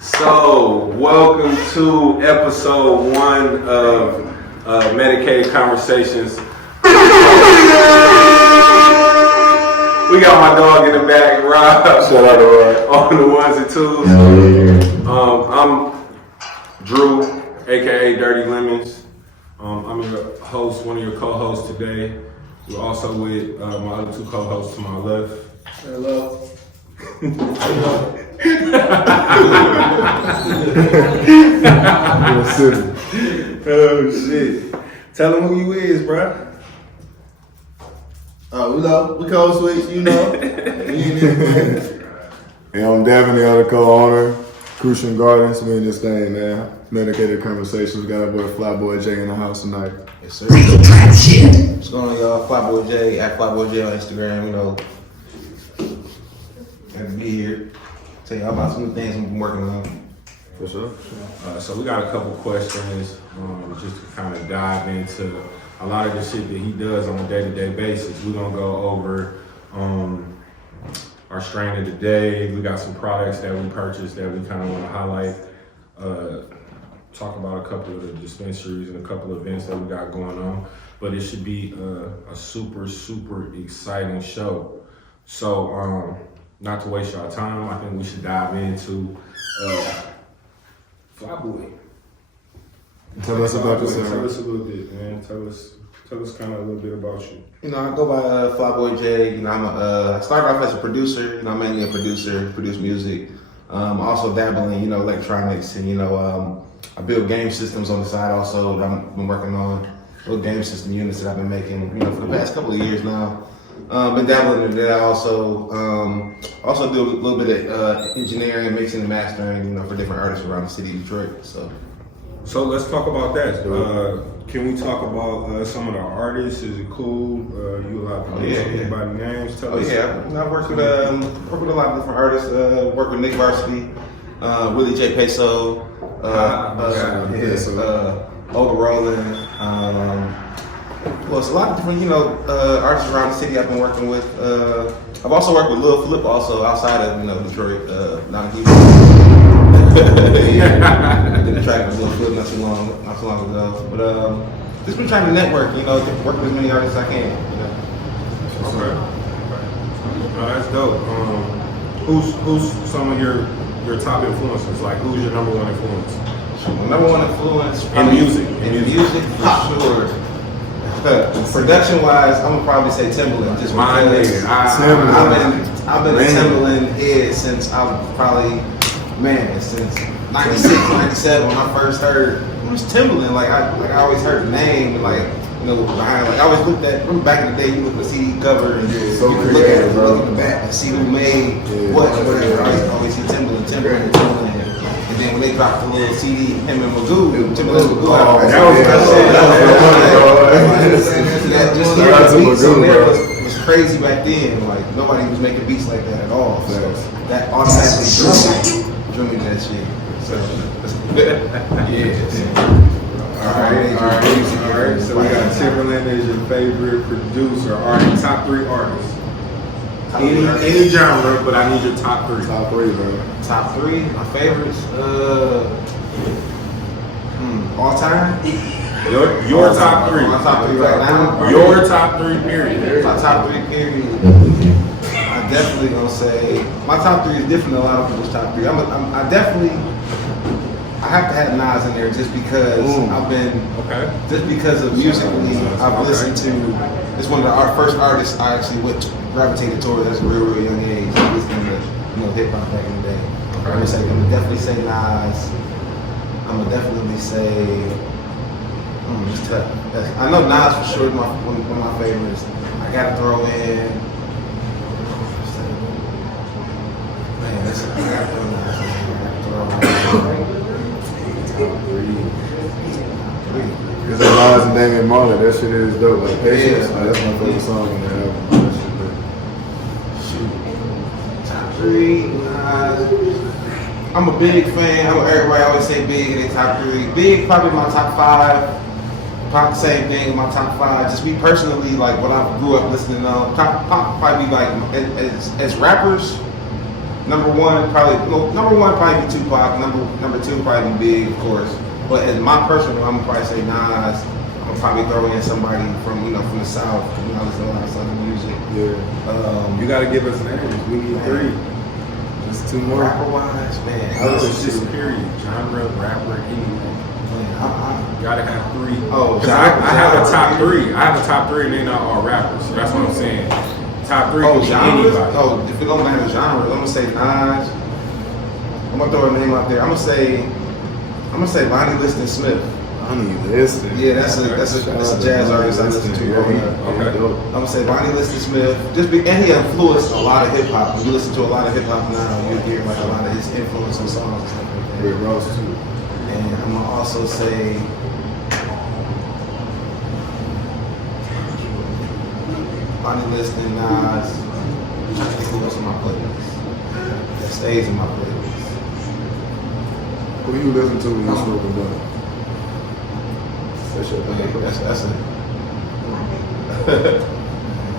So, welcome to episode 1 of Medicated Conversations. We got my dog in the back, Rob. Shout out to Rob. On the ones and twos. I'm Drew, aka Dirty Lemons. I'm your host, one of your co-hosts today. We're also with my other 2 co-hosts to my left. Hello. Oh shit! Tell them who you is, bro. We code switch, you know. And I'm Devin, the other co-owner. Crucian Gardens, we in this thing, man. Medicated Conversations. We got our boy FlyboiJ in the house tonight. Yes, sir. What's going on, y'all? FlyboiJ, at FlyboiJ on Instagram, you know. Happy to be here. Tell y'all about some new things we've been working on. For sure. So we got a couple questions just to kind of dive into a lot of the shit that he does on a day-to-day basis. We're gonna go over our strain of the day. We got some products that we purchased that we kind of want to highlight. Talk about a couple of the dispensaries and a couple of events that we got going on. But it should be a super, super exciting show. So not to waste y'all time, I think we should dive into FlyboiJ. Tell us about yourself. Tell us a little bit, man. Tell us kind of a little bit about you. You know, I go by FlyboiJ. You know, I started off as a producer. You know, I'm mainly a producer, produce music. Also dabbling, you know, electronics, and you know, I build game systems on the side. Also, I've been working on little game system units that I've been making, you know, for the past couple of years now. Been dabbling in that. I also do a little bit of engineering, mixing and mastering, you know, for different artists around the city of Detroit. So let's talk about that. Can we talk about some of the artists? Is it cool? You allowed to mention anybody names? Tell us. Yeah, I've worked with a lot of different artists. Worked with Nick Varsity, Willie J. Peso, Olga Rowland. Well, it's a lot of different, you know, artists around the city I've been working with. I've also worked with Lil Flip also outside of, you know, Detroit. Not a huge. I did a track with Lil Flip not too long ago. But just been trying to network, you know, work with as many artists as I can. You know. Okay. Oh, that's dope. Who's some of your top influences? Like, who's your number 1 influence? My number 1 influence in music. In music, for sure. Production wise, I'm gonna probably say Timbaland. Just because I've been a Timbaland head since since 96, 97 when I first heard it was Timbaland. Like I always heard the name, and like, you know, behind, like I always looked at. Remember back in the day, you look at the CD cover and you could look at it, look at the back and see who made what, whatever. I always see Timbaland. And then when they dropped the little CD, him and Magoo, Timbaland Magoo. Just hearing the beats on there was crazy back then. Like nobody was making beats like that at all. So that automatically drew me to that shit. So All right. So we got Timbaland as your favorite producer. All right, top 3 artists. Any genre, but I need your top 3. Top 3, bro. Top 3, my favorites. All time. Your top 3. My top 3 right now. Your top 3 period. My top 3 period. I definitely gonna say my top 3 is different than a lot of people's top 3. I have to have Nas in there just because just because of musically I've listened to. It's one of our first artists I actually gravitated towards at a real young age. I listened to, you know, hip hop back in the day. I'm gonna definitely say Nas. I'm gonna definitely say. It's tough. I know Nas for sure is one of my favorites. I gotta throw in. Man, I gotta throw Nas. Because that Nas and Damian Marley, that shit is dope. Like Patience, like, that's my favorite song on that album. Top 3, Nas. I'm a big fan. Everybody always say Big in their top 3. Big probably my top 5. Probably the same thing in my top 5. Just me personally, like what I grew up listening to. Probably like as rappers. number one probably be Tupac. Number two probably be Big, of course. But as my personal, I'm gonna probably say Nas. I'm gonna probably throw in somebody from from the South. I listen to a lot of Southern music. Yeah. You gotta give us names. We need three. Just two more. Rapper wise, man. It's just period. Genre, rapper, anything. You gotta have three. Oh, 'cause I have a top three. I have a top three, and they're not all rappers. So that's what I'm saying. Top three can be genres? anybody. Oh, if it don't matter genres, I'm gonna say Nas. I'm gonna throw a name out there. I'm gonna say Bonnie Liston Smith. Bonnie Liston. Yeah, that's a jazz artist I listen to. Okay. I'm gonna say Bonnie Liston Smith. And he influenced a lot of hip hop. When you listen to a lot of hip hop now, you hear like a lot of his influence on songs and stuff like that. Rick Ross too. And I'm gonna also say Bonnie Liston, Nas. I'm trying to think who else in my playlist that stays in my playlist. Who you listen to when you smoking blunt? That's your thing. That's it.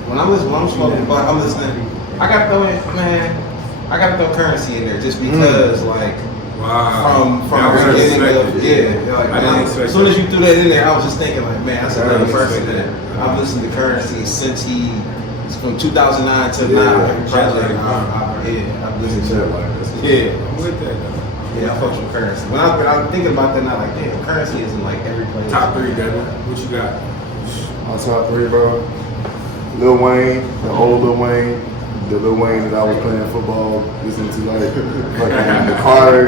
When I'm smoking blunt, I'm listening. I gotta throw Currency in there just because Wow. from the beginning of As soon as you threw that in there, I was just thinking like, man, that's another person that I've listened to Currency since it's from 2009 to now. I've listened to it. Yeah. I'm with that though. Yeah, I fuck with Currency. When I'm thinking about that now, like, damn, Currency is in like every place. Top three, Devin. What you got? My top three, bro. Lil Wayne, the old Lil Wayne, the Lil Wayne that I was playing football, listening to like fucking the Carter,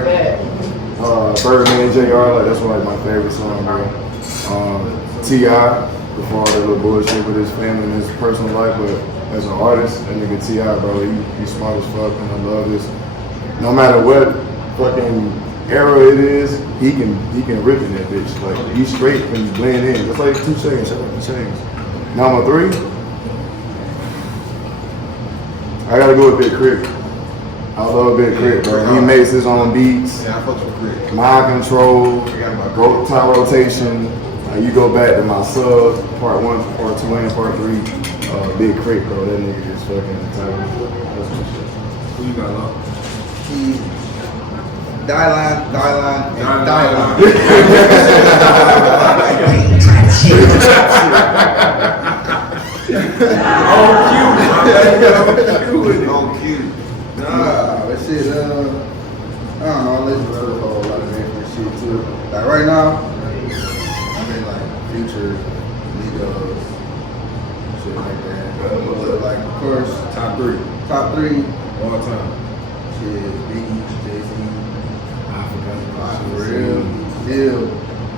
Birdman, Jr. Like that's like my favorite song, bro. T.I. before all that little bullshit with his family and his personal life, but as an artist, that nigga T.I., bro, he's smart as fuck, and I love this. No matter what fucking era it is, he can rip in that bitch. Like he's straight and you blend in. It's like 2 Chainz, shout out to Chainz. Number 3, I gotta go with Big Crit. I love Big Crit, bro. He makes his own beats. Yeah, I fuck with Crit. Mind Control, time rotation. You go back to my sub, part 1, part 2, and part 3. Big Crit, bro. That nigga is fucking tight. That's my shit. Who you got, Lo? Die Oh, cute. Nah, that shit, I don't know, I listen to a whole lot of different shit too. Like right now, I'm in like Future, Migos, shit like that. But like, of course, Top three. top 3, All time. shit, Biggie, Jay-Z, I forgot. for real, still.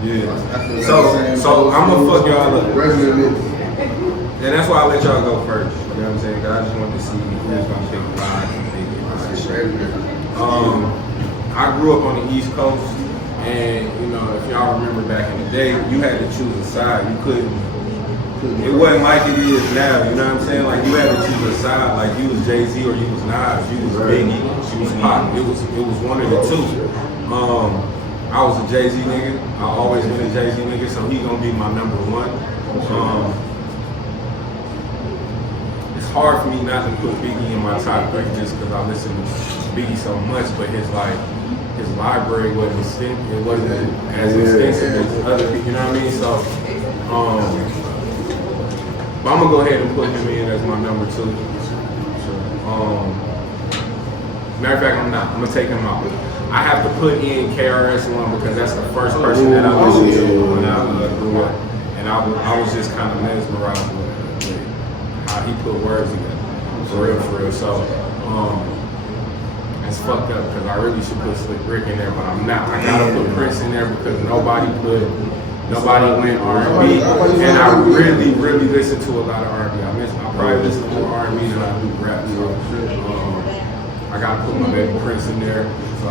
Yeah. I feel like So- the same so I'ma old fuck y'all up. Resident. And that's why I let y'all go first. You know what I'm saying? 'Cause I just wanted to see who's gonna pick five and pick it. I grew up on the East Coast, and you know, if y'all remember back in the day, you had to choose a side. You couldn't. It wasn't like it is now. You know what I'm saying? Like you had to choose a side. Like you was Jay-Z or you was Nas. You was Biggie. You was Pac. It was one of the two. I was a Jay-Z nigga. I always been a Jay-Z nigga, so he gonna be my number one. It's hard for me not to put Biggie in my top 3 just because I listen to Biggie so much, but his library wasn't extensive. It wasn't as extensive as other people. You know what I mean? So, but I'm gonna go ahead and put him in as my number 2. Matter of fact, I'm not. I'm gonna take him out. I have to put in KRS-One because that's the first person that I listened to when I grew up, and I was just kind of mesmerized with how he put words together, for real. So it's fucked up because I really should put Slick Rick in there, but I'm not. I gotta put Prince in there because nobody went R&B, and I really listen to a lot of R&B. I probably listen to more R&B than I do rap. So I gotta put my baby Prince in there. So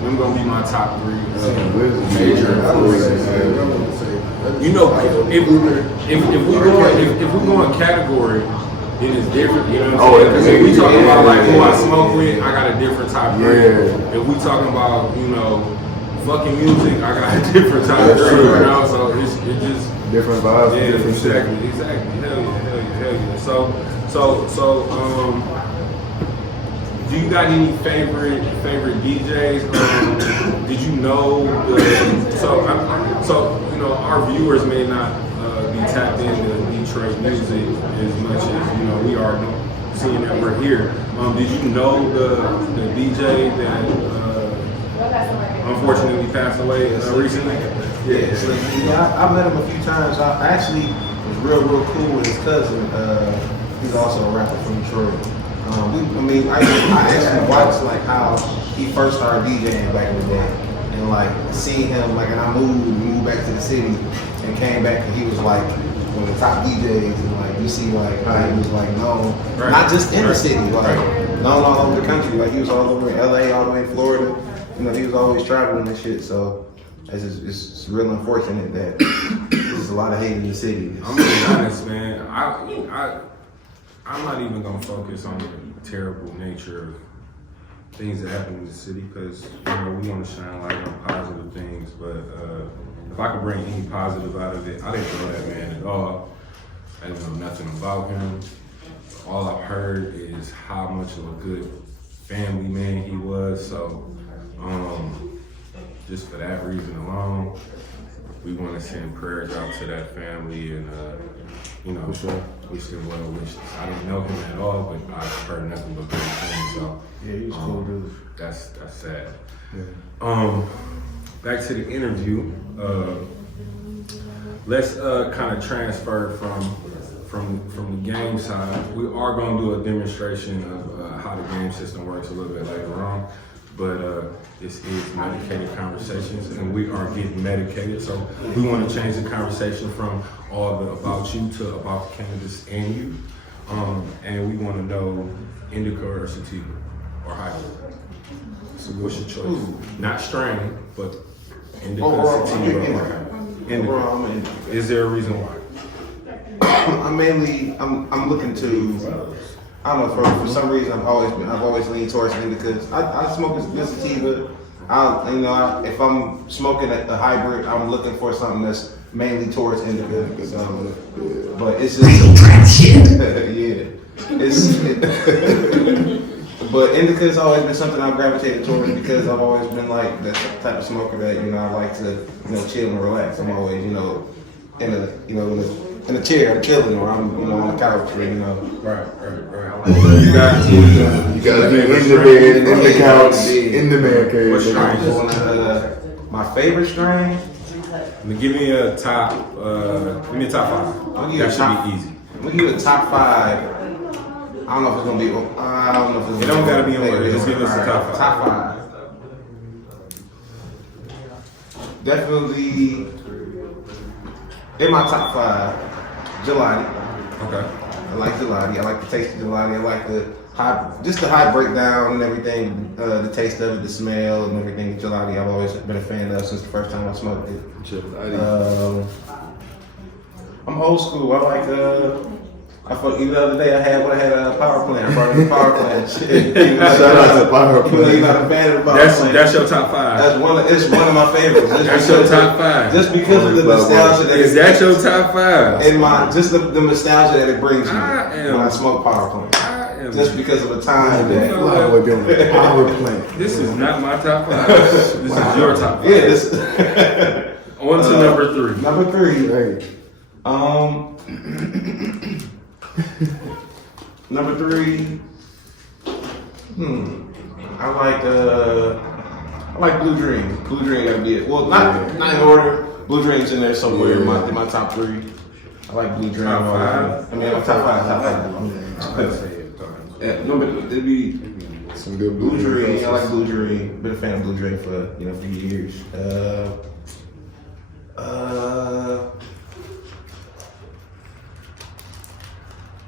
them gonna be my top 3 major influences. You know, if we go in category, then it's different. You know what I'm saying? Because if we talking about like who I smoke with, I got a different top 3. If we talking about fucking music, I got a different top 3. You know, so it's just different vibes. Yeah, different exactly. shit. Hell yeah. So do you got any favorite DJs? Did you know so you know our viewers may not be tapped into Detroit music as much as you know we are seeing that we're here. Did you know the DJ that unfortunately passed away recently? Yeah, so, I met him a few times. I actually was real cool with his cousin. He's also a rapper from Detroit. I actually watched like how he first started DJing back in the day, and like seeing him like, and I moved back to the city, and came back, and he was like one of the top DJs, and like you see like how he was like known, not just in the city, like known all over the country. Like he was all over LA, all the way in Florida. You know, he was always traveling and shit. So it's real unfortunate that there's a lot of hate in the city. I'm gonna be honest, man. I'm not even gonna focus on the terrible nature of things that happen in the city because you know we want to shine light on positive things. But if I could bring any positive out of it, I didn't know that man at all. I didn't know nothing about him. All I've heard is how much of a good family man he was. So just for that reason alone, we want to send prayers out to that family and you know, wish them well wishes. I didn't know him at all, but I've heard nothing but good things. So yeah, he was cool dude. That's sad. Yeah. Back to the interview. Let's kind of transfer from the game side. We are going to do a demonstration of how the game system works a little bit later on. But this is Medicated Conversations, and we are getting medicated. So we want to change the conversation from all the about you to about the cannabis and you. And we want to know indica or sativa or hybrid. So what's your choice? Not strain, but indica, sativa, or indica. Is there a reason why? I'm looking to, I don't know, for some reason I've always leaned towards indicas. I smoke a good sativa. If I'm smoking a hybrid, I'm looking for something that's mainly towards indica. But it's just yeah. But indica has always been something I've gravitated towards because I've always been like the type of smoker that I like to chill and relax. I'm always in a chair, chilling, or I'm on the couch, Right. You gotta be in the bed, in the couch, in the man cave. What strain? My favorite strain? Give me a top. Give me a top 5. That should be easy. I'm gonna give you a top 5. I don't know if it's gonna be. I don't know if it's. It don't gotta be in order. Just give us the top 5. Top 5. Definitely in my top 5. Gelati. Okay. I like gelati. I like the taste of gelati. I like the high breakdown and everything. The taste of it, the smell and everything. Gelati, I've always been a fan of since the first time I smoked it. I'm old school. I like even the other day I had a power plant. I brought in a power plant. Shit. Shout out to power plant. You're not a fan of the power plant. That's your top 5. It's one of my favorites. That's your top 5. Just because of the nostalgia Is that your top 5? And the nostalgia that it brings me when I smoke power plant. Just because of the time that power plant. This is not my top 5. This is your top 5. Yeah. On to number 3. Number 3. Hey. Number 3. I like Blue Dream. Blue Dream gotta be it. Well, not in order. Blue Dream's in there somewhere in my top 3. I like Blue Dream. Top 5? I mean, my top 5. It'd be Some good Blue Dream. I like Blue Dream. Been a fan of Blue Dream for a few years.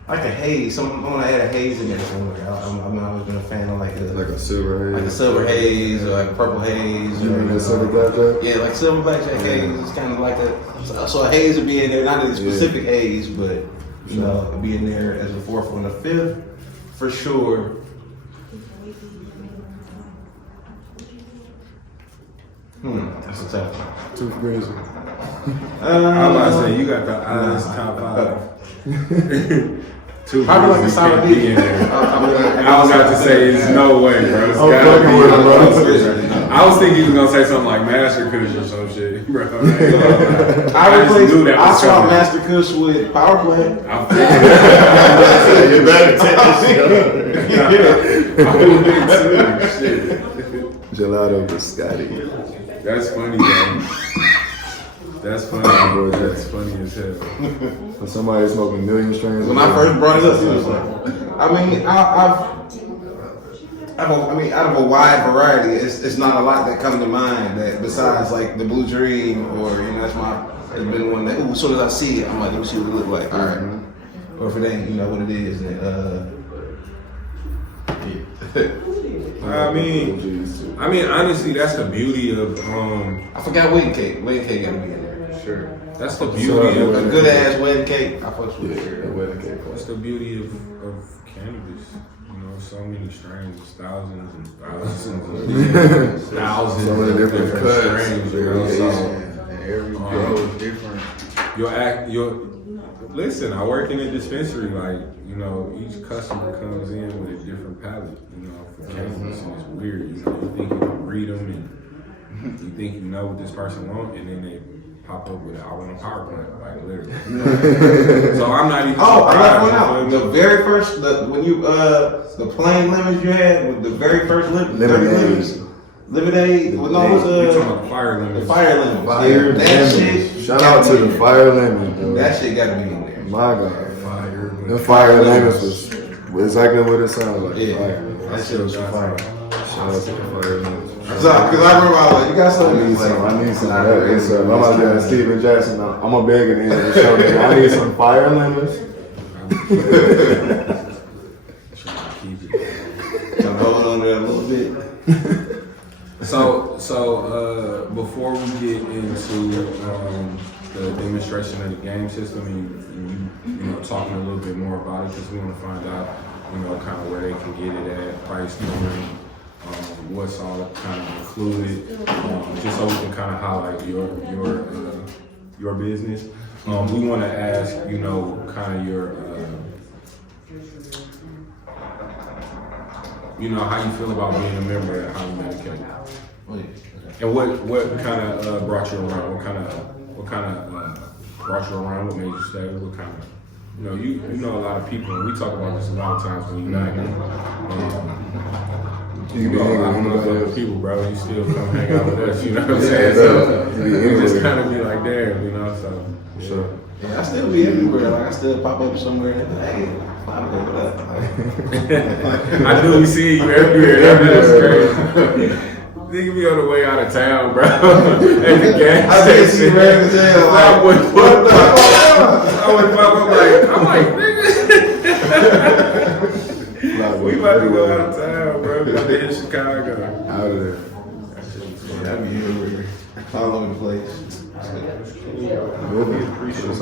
Like a haze. I want to add a haze in there somewhere. I've always been a fan of like a silver haze. like a silver haze or like a purple haze. You mean a silver blackjack? Yeah, like silver blackjack haze. It's kind of like so a haze would be in there, not a specific haze, but it'd be in there as a 4th one. A 5th, for sure. That's a tough one. Too crazy. I'm about to say you got the honest top 5. Too Probably like a busy, solid can't be D. in there. I was about to say, it's no way, bro. It's I'm gotta fucking be. with him, bro. I was thinking he was gonna say something like Master Kush or some shit, bro. I just knew that was swap coming. Master Kush with Power Plant. I'm thinking. You better take this shit. Gelato biscotti. That's funny, though. That's funny, bro. That's funny as hell. For somebody smoking a million strains. When I first brought it up, he was like, I mean, out of a wide variety, it's not a lot that come to mind that besides like the Blue Dream or that's it's been one that as soon as I see it, I'm like, let me see what it look like. All right, or if it ain't, what it is, then I mean, honestly, that's the beauty of I forgot wedding cake. Wedding cake gotta be in there. Sure. That's the beauty of A good ass wedding cake. I fucks with it. wedding cake. That's the beauty of cannabis. So many strains, thousands and thousands, thousands So many of different cuts, strains. And every grow is different. Listen, I work in a dispensary. Like, each customer comes in with a different palate. For cannabis, and it's weird. You think you can read them, and you think you know what this person wants, and then they pop up with I want a power plant, like literally. So I'm not even. I got one out. The very first, when you the plain lemons you had with the very first lemons, lemonade. Well, no, it was you talking about fire lemons. the fire lemons. Fire That lemons. shit. Shout out to the fire lemons, bro. That shit got to be in there. My God. Fire. The fire lemons was exactly what it sounded like. Yeah, Fire. that shit was fire. Shout out to the fire lemons. Because I remember I was like, you got I something? need some of that. It's, I'm out there at Steven Jackson. I'm a beg in the show me. I need some fire lemons. I'm holding on there a little bit. So before we get into the demonstration of the game system and you talking a little bit more about it, because we want to find out kind of where they can get it at, price point, what's all kind of included, just so we can kind of highlight your business. We want to ask kind of your how you feel about being a member at Highly Medicated. And what kind of brought you around? What kind of brought you around? What made you stay? What kind of you know a lot of people, and we talk about this a lot of times when you're not here. You know a lot of motherfucking people, bro. You still come hang out with us. You know what I'm saying? So we just kind of be like, damn, So Sure. Yeah, I still be everywhere. Like I still pop up somewhere and hey, FlyboiJ, what up? I knew we see you everywhere. That's crazy. Nigga be on the way out of town, bro. At the gas station. I would pop up like, I'm like, nigga. We about to go out of town, bro. We in Chicago. Out of there. Yeah, I be everywhere. All over the place. We appreciate it.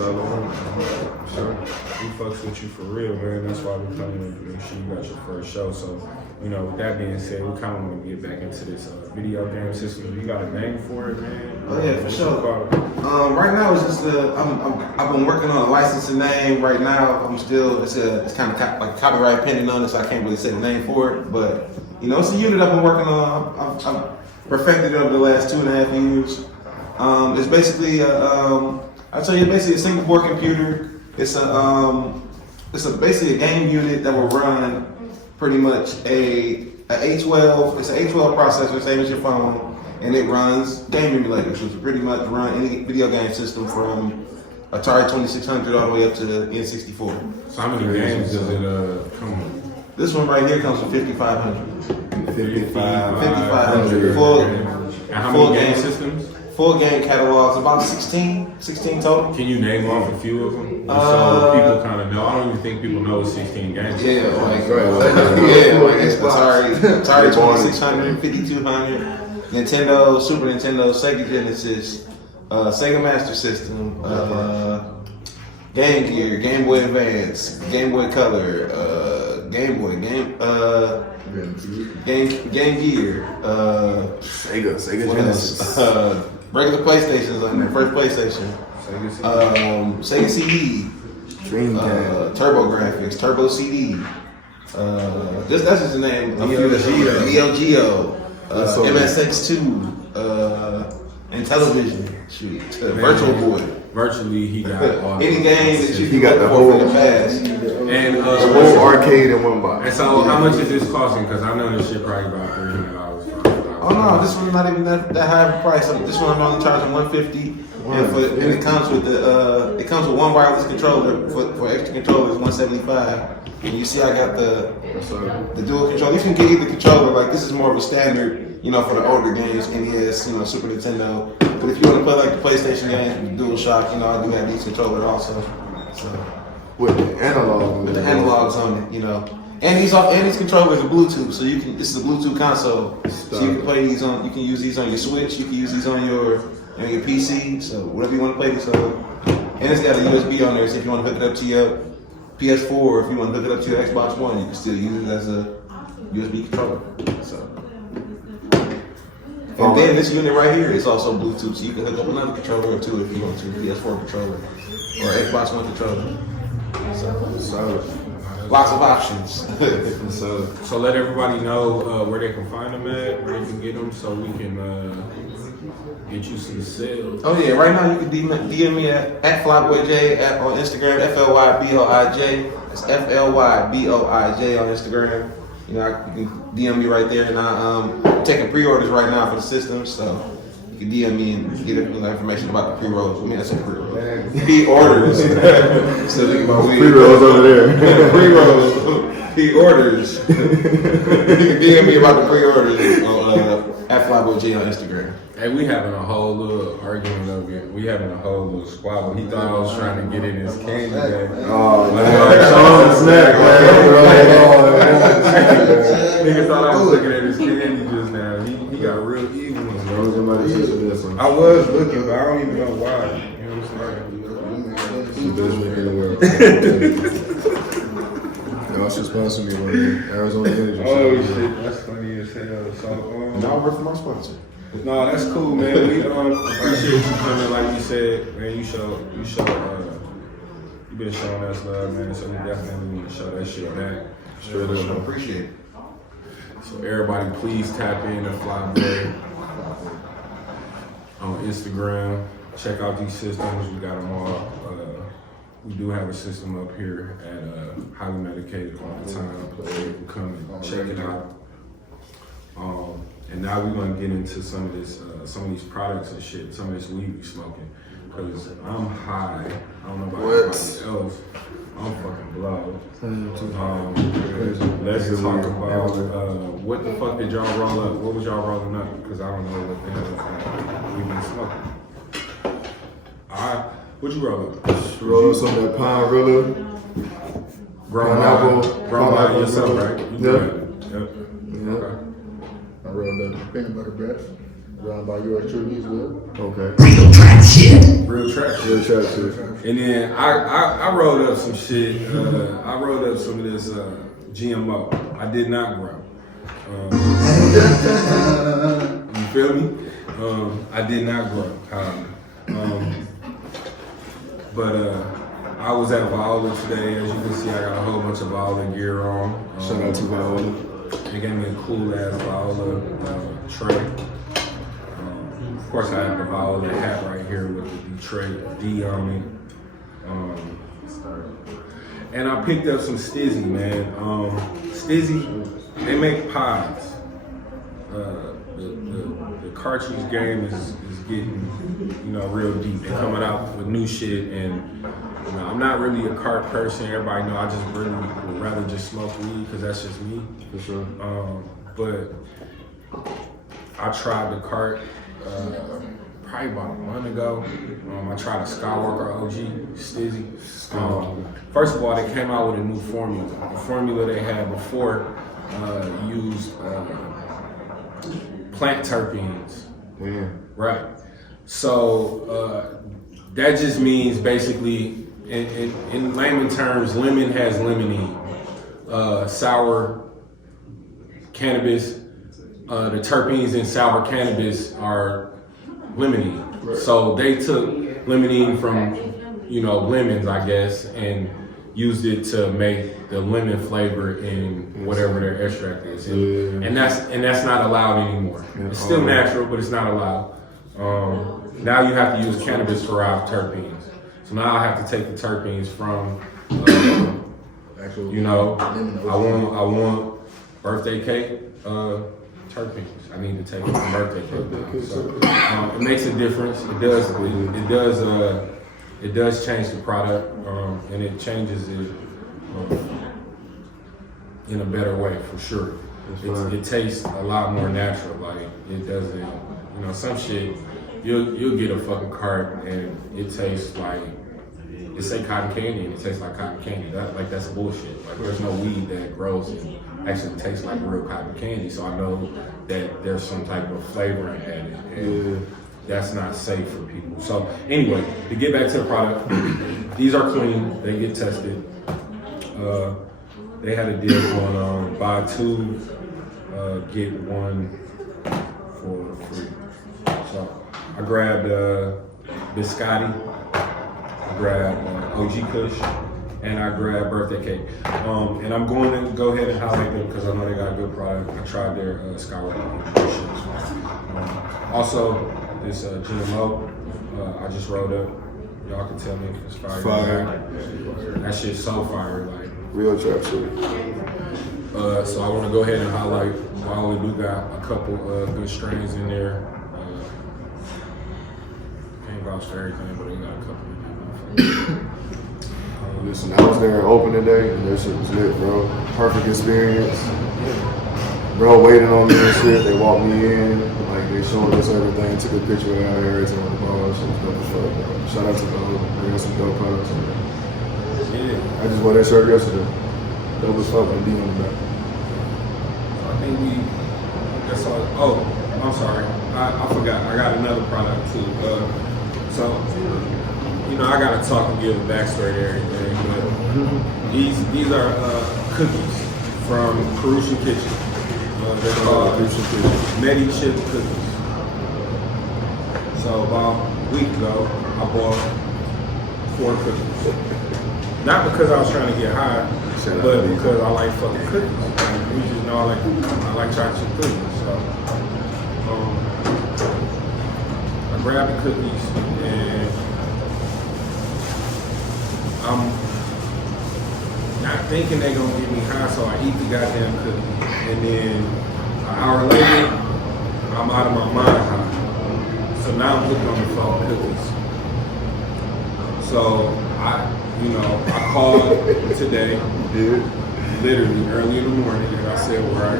Sure. We fucks with you for real, man. That's why we're coming to make sure you got your first show. So, with that being said, we kind of want to get back into this video game system. You got a name for it, man? Oh yeah, for What's sure. it called? Right now it's just I've been working on a licensing name. Right now I'm still it's kind of like copyright pending on it, so I can't really say the name for it. But it's a unit I've been working on. I've perfected it over the last 2.5 years. It's basically basically a single board computer. It's basically a game unit that will run pretty much a A12. It's an A12 processor, same as your phone, and it runs game emulators, which will pretty much run any video game system from Atari 2600 all the way up to the N64. So how many games does it come with? This one right here comes with 5500. 5500. Full. And how full many game game. systems? Full game catalogs, about 16 total. Can you name off a few of them? So people kind of know. I don't even think people know it's 16 games. Yeah, like Atari 2600, 5200, Nintendo, Super Nintendo, Sega Genesis, Sega Master System, Game Gear, Game Boy Advance, Game Boy Color, Game Gear, Sega what Genesis. else? Regular PlayStations on there, first PlayStation, Sega CD, Dreamcast. Turbo Graphics, Turbo CD. That's just the name. Neo Geo. Neo Geo. That's so MSX2. And television. Shoot. Virtual Boy. Virtually, he got all Any game that you He can got the look for in whole- the past. And The whole arcade in one box. And so, how much is this costing? Because I know this shit probably about $300. Oh no, this one's not even that high of a price. This one I'm only charging $150, and it comes with one wireless controller for extra controllers $175. And you see, I got the dual controller. You can get either controller. Like this is more of a standard, for the older games, NES, Super Nintendo. But if you want to play like the PlayStation games, Dual Shock, I do have these controllers also. So With the analog. with the analogs on it, And these controllers are Bluetooth, so this is a Bluetooth console. So you can play these on. You can use these on your Switch. You can use these on your PC. So whatever you want to play this on. And it's got a USB on there, so if you want to hook it up to your PS4, or if you want to hook it up to your Xbox One, you can still use it as a USB controller. So. And then this unit right here is also Bluetooth, so you can hook up another controller or two if you want to, PS4 controller or Xbox One controller. So. Lots of options. So let everybody know where they can find them at, where they can get them, so we can get you some sales. Oh yeah, right now you can DM me at FlyboiJ on Instagram, FLYBOIJ. It's FLYBOIJ on Instagram. You can DM me right there, and I'm taking pre-orders right now for the system, so you can DM me and get information about the pre-rolls. That's a pre-roll. Pre-orders. So think about Pre-rolls over there. Pre-rolls. Pre-orders. You can DM me about the pre-orders at FlyboiJ on Instagram. Hey, we having a whole little argument over here. We having a whole little squabble. He thought I was trying to get in his candy bag. Oh, man. Nigga thought I was looking at his candy just now. He got real evil. I was looking, but I don't even know why. You know what I'm saying? Y'all should sponsor me one day. Arizona Energy. Oh shit, that's funny as hell. So, Now work for my sponsor. no, that's cool, man. We appreciate you coming. Like you said, man, you've been showing us love, man. So we definitely need to show that shit back. Straight up. Appreciate it. So everybody, please tap in to FlyboiJ on Instagram. Check out these systems. We got them all. We do have a system up here at Highly Medicated all the time. So you can come and check it out. And now we're gonna get into some of these products and shit, some of this weed we smoking. Cause I'm high. I don't know about anybody else. I'm fucking blown. Let's talk about what the fuck did y'all roll up? What was y'all rolling up? Cause I don't know what the hell we've been smoking. What'd you roll up? Roll some of that pine roller. Grown by yourself, right? Yep. Okay. I rolled up peanut butter bread. Run by yours truly as well. Okay. Real trap shit. Real trap shit. And then I rolled up some shit. I rolled up some of this GMO. I did not grow. You feel me? I did not grow. But I was at Viola today. As you can see, I got a whole bunch of Viola gear on. Shout out to Viola. They gave me a cool ass Viola tray. Of course, I have the Viola hat right here with the Detroit D on it. And I picked up some Stizzy, man. Stizzy, they make pods. The cartridge game is getting, real deep. They're coming out with new shit, and I'm not really a cart person. Everybody know I just really would rather just smoke weed because that's just me. For sure. But I tried the cart probably about a month ago. I tried a Skywalker OG Stizzy. First of all, they came out with a new formula. The formula they had before used plant terpenes. Yeah. Right. So that just means basically, in layman terms, lemon has limonene. Sour cannabis, the terpenes in sour cannabis are limonene. Right. So they took limonene from you know, lemons, I guess, and used it to make the lemon flavor in whatever their extract is, and that's not allowed anymore. It's still natural, but it's not allowed. Now you have to use cannabis-derived terpenes. So now I have to take the terpenes from, you know, I want birthday cake terpenes. I need to take it from birthday cake. So it makes a difference. It does change the product, and it changes it in a better way for sure. It tastes a lot more natural. Like it doesn't, you know, some shit. You'll get a fucking cart and it tastes like it say cotton candy and it tastes like cotton candy. That's bullshit. Like there's no weed that grows and actually tastes like real cotton candy. So I know that there's some type of flavoring added, and that's not safe for people. So anyway, to get back to the product, these are clean. They get tested. They had a deal going on: buy two, get one for free. So I grabbed biscotti, I grabbed OG Kush, and I grabbed birthday cake. And I'm going to go ahead and highlight them because I know they got a good product. I tried their Skywalker. Also, this GMO, I just rolled up. Y'all can tell me if it's fire. That shit's so fire, like Real trap shit. so I want to go ahead and highlight. While we do got a couple good strains in there. Can't vouch for everything, but we got a couple. Listen, I was there opening day, and that shit was lit, bro. Perfect experience. Bro waiting on me and shit. They walked me in, like they showed us everything. Took a picture of our areas on the bar. Shit was dope as fuck, bro. Shout out to them. They got some dope products. Yeah. I just wore that shirt yesterday. Dope as fuck with D on the back. I think that's all. Oh, I'm sorry. I forgot. I got another product too. So, you know, I gotta talk and give a backstory to everything. But these are cookies from Crucian Kitchen. They're called Medicated cookies. So about a week ago, I bought 4 cookies. Not because I was trying to get high, but because I like fucking cookies. Like, you just know I like chocolate chip cookies. So I grabbed the cookies and I'm not thinking they're gonna get me high, so I eat the goddamn cookie. And then an hour later, I'm out of my mind high. So now I'm looking on the phone cookies. So I called today, literally early in the morning, and I said, "Where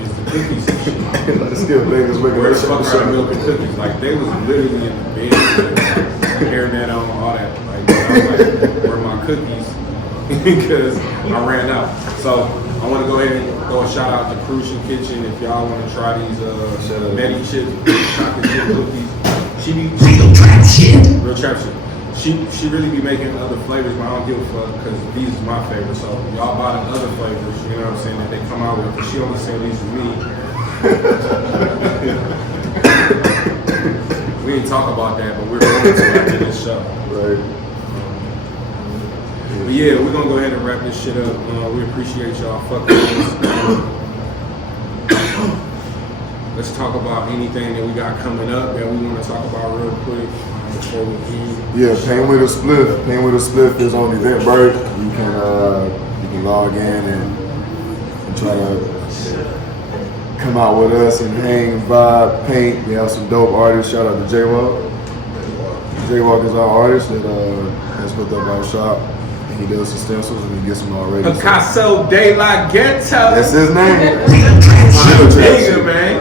is the cookies and shit? Like, still niggas making Where that the fuck shit. are the milk and cookies?" Like they was literally in the bed, like, hairnet on, all that. Like I was like, "Where are my cookies?" Because I ran out. So I want to go ahead and go and shout out to Crucian Kitchen if y'all want to try these Medi chip chocolate chip cookies. She real trap shit. She really be making other flavors, but I don't give a fuck because these is my favorite. So y'all buy the other flavors, you know what I'm saying, that they come out with. But she only sell these to me. We didn't talk about that, but we're going to after this show. Right. But yeah, we're gonna go ahead and wrap this shit up. We appreciate y'all fucking with us. Let's talk about anything that we got coming up that we want to talk about real quick before we end. Yeah, Pain with a Spliff. Pain with a Spliff is on Eventbrite. You can log in and try to come out with us and hang, vibe, paint. We have some dope artists. Shout out to J-Walk. J-Walk is our artist that has put up our shop. And he does some stencils and he gets them already. Picasso de la Ghetto. That's his name. Nigga, man.